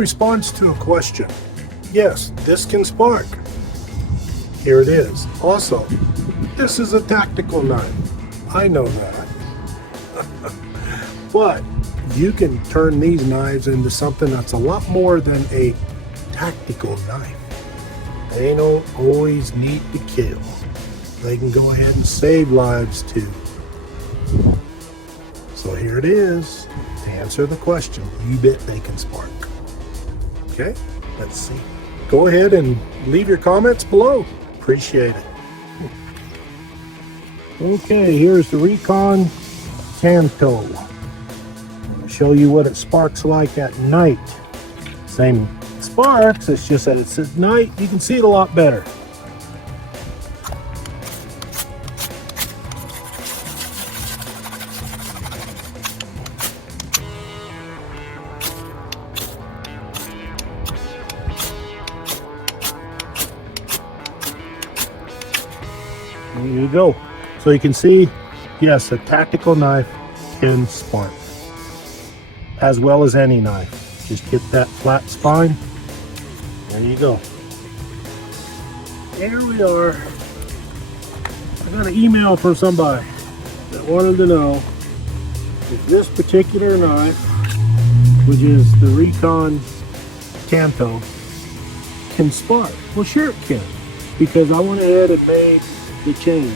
response to a question. Yes, this can spark. Here it is. Also, this is a tactical knife. I know that. But you can turn these knives into something that's a lot more than a tactical knife. They don't always need to kill. They can go ahead and save lives too. So here it is. To answer the question, you bet they can spark. Okay, let's see. Go ahead and leave your comments below. Appreciate it. Okay, here's the Recon Tanto. I'll show you what it sparks like at night. Same sparks, it's just that it's at night, you can see it a lot better. There you go. So you can see, yes, a tactical knife can spark, as well as any knife. Just get that flat spine. There you go. Here we are. I got an email from somebody that wanted to know if this particular knife, which is the Recon Tanto, can spark. Well, sure it can, because I went ahead and made the change.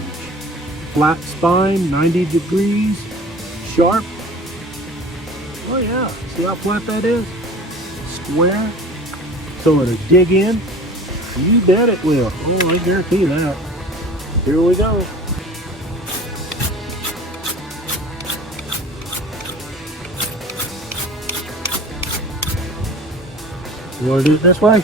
Flat spine, 90 degrees, sharp. Oh yeah, see how flat that is? Square. So it'll dig in. You bet it will. Oh, I guarantee that. Here we go. You want to do it this way?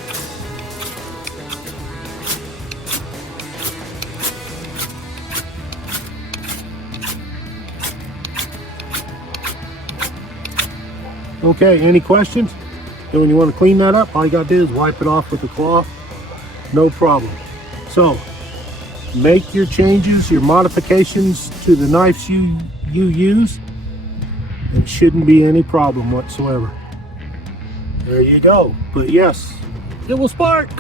Okay, any questions? And when you want to clean that up, all you got to do is wipe it off with a cloth. No problem. So, make your changes, your modifications to the knives you use. It shouldn't be any problem whatsoever. There you go. But yes, it will spark.